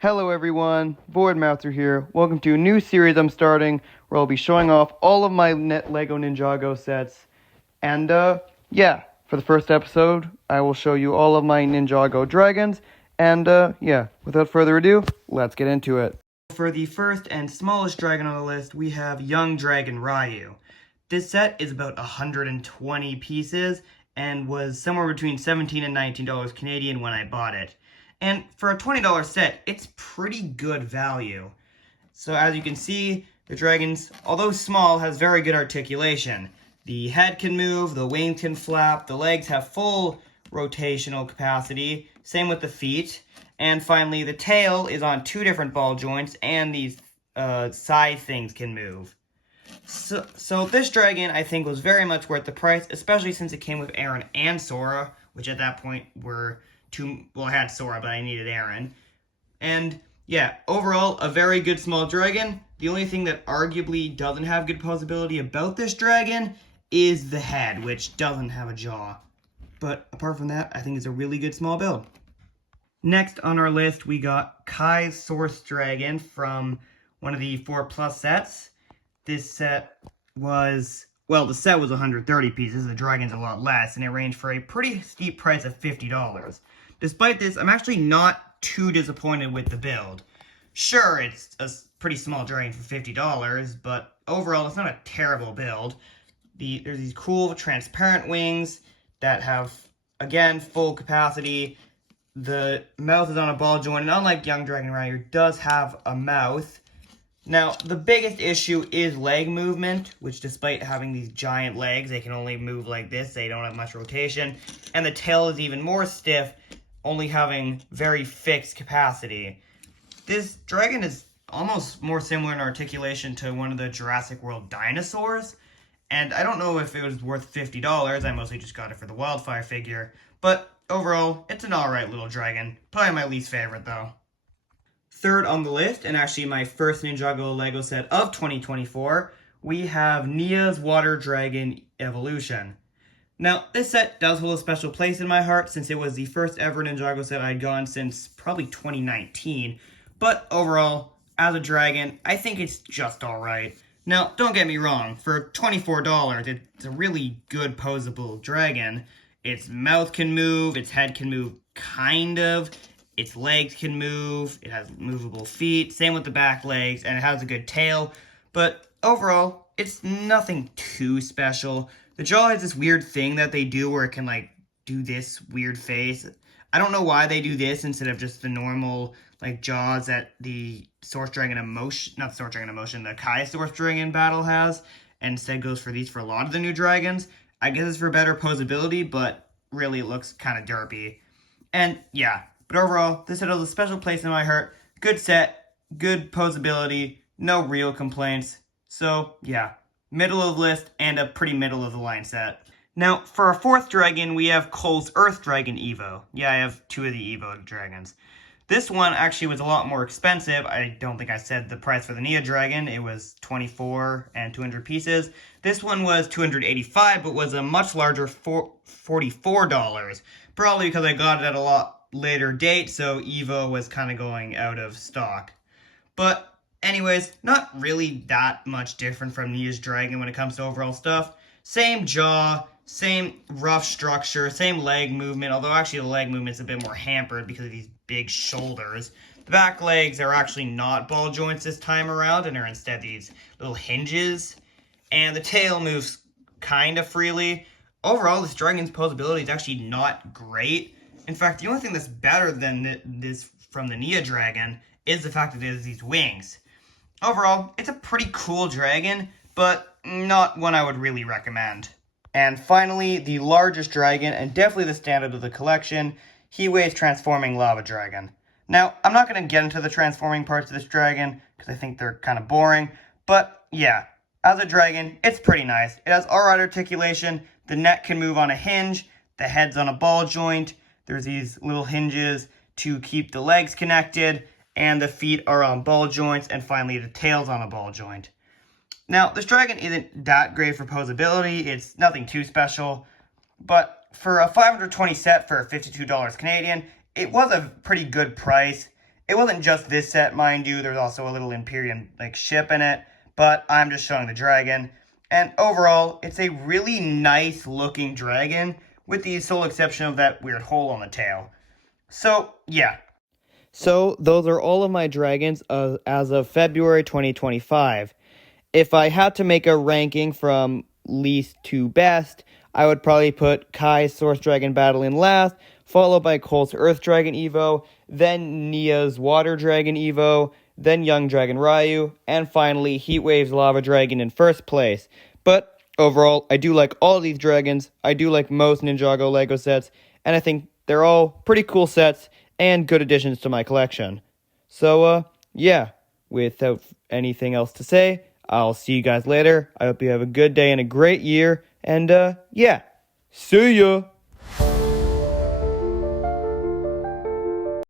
Hello everyone, Voidmaster here. Welcome to a new series I'm starting where I'll be showing off all of my Lego Ninjago sets. And yeah, for the first episode, I will show you all of my Ninjago dragons. And yeah, without further ado, let's get into it. For the first and smallest dragon on the list, we have Young Dragon Ryu. This set is about 120 pieces and was somewhere between $17 and $19 Canadian when I bought it. And for a $20 set, it's pretty good value. So as you can see, the dragons, although small, has very good articulation. The head can move, the wings can flap, the legs have full rotational capacity, same with the feet. And finally, the tail is on two different ball joints, and these side things can move. So this dragon, I think, was very much worth the price, especially since it came with Aaron and Sora, which at that point were I had Sora, but I needed Aaron. And yeah, overall, a very good small dragon. The only thing that arguably doesn't have good posability about this dragon is the head, which doesn't have a jaw. But apart from that, I think it's a really good small build. Next on our list, we got Kai's Source Dragon from one of the 4+ sets. This set was, well, the set was 130 pieces, the dragon's a lot less, and it ranged for a pretty steep price of $50. Despite this, I'm actually not too disappointed with the build. Sure, it's a pretty small dragon for $50, but overall, it's not a terrible build. There's these cool transparent wings that have, again, full capacity. The mouth is on a ball joint, and unlike Young Dragon Ryu, does have a mouth. Now, the biggest issue is leg movement, which despite having these giant legs, they can only move like this. They don't have much rotation. And the tail is even more stiff, only having very fixed capacity. This dragon is almost more similar in articulation to one of the Jurassic World dinosaurs. And I don't know if it was worth $50. I mostly just got it for the Wildfire figure. But overall, it's an alright little dragon. Probably my least favorite, though. Third on the list, and actually my first Ninjago Lego set of 2024, we have Nia's Water Dragon Evolution. Now, this set does hold a special place in my heart since it was the first ever Ninjago set I'd gotten since probably 2019. But overall, as a dragon, I think it's just alright. Now, don't get me wrong, for $24, it's a really good posable dragon. Its mouth can move, its head can move, kind of. Its legs can move, it has movable feet, same with the back legs, and it has a good tail. But overall, it's nothing too special. The jaw has this weird thing that they do where it can, like, do this weird face. I don't know why they do this instead of just the normal, like, jaws that the Source Dragon Emotion, not Source Dragon Emotion, the Kai Source Dragon battle has, and instead goes for these for a lot of the new dragons. I guess it's for better posability, but really it looks kind of derpy. And yeah. But overall, this set has a special place in my heart. Good set, good posability, no real complaints. So, yeah, middle of the list and a pretty middle of the line set. Now, for our fourth dragon, we have Cole's Earth Dragon Evo. Yeah, I have two of the Evo dragons. This one actually was a lot more expensive. I don't think I said the price for the Nia Dragon. It was $24 and 200 pieces. This one was $285, but was a much larger $44. Probably because I got it at a lot later date, so Evo was kind of going out of stock. But anyways, not really that much different from Nia's Dragon when it comes to overall stuff. Same jaw, same rough structure, same leg movement, although actually the leg movement's a bit more hampered because of these big shoulders. The back legs are actually not ball joints this time around and are instead these little hinges. And the tail moves kind of freely. Overall, this dragon's posability is actually not great. In fact, the only thing that's better than this from the Nia Dragon is the fact that it has these wings. Overall, it's a pretty cool dragon, but not one I would really recommend. And finally, the largest dragon, and definitely the standard of the collection, Hiwei's Transforming Lava Dragon. Now, I'm not going to get into the transforming parts of this dragon, because I think they're kind of boring, but yeah, as a dragon, it's pretty nice. It has alright articulation, the neck can move on a hinge, the head's on a ball joint, there's these little hinges to keep the legs connected, and the feet are on ball joints, and finally the tail's on a ball joint. Now, this dragon isn't that great for posability, it's nothing too special, but for a 520 set for $52 Canadian, it was a pretty good price. It wasn't just this set, mind you. There's also a little Imperium ship in it, but I'm just showing the dragon. And overall, it's a really nice looking dragon, with the sole exception of that weird hole on the tail. So, yeah. So, those are all of my dragons as of February 2025. If I had to make a ranking from least to best, I would probably put Kai's Source Dragon Battle in last, followed by Cole's Earth Dragon Evo, then Nia's Water Dragon Evo, then Young Dragon Ryu, and finally Heatwave's Lava Dragon in first place. But overall, I do like all of these dragons, I do like most Ninjago LEGO sets, and I think they're all pretty cool sets and good additions to my collection. So, yeah, without anything else to say, I'll see you guys later. I hope you have a good day and a great year. And, yeah, see ya!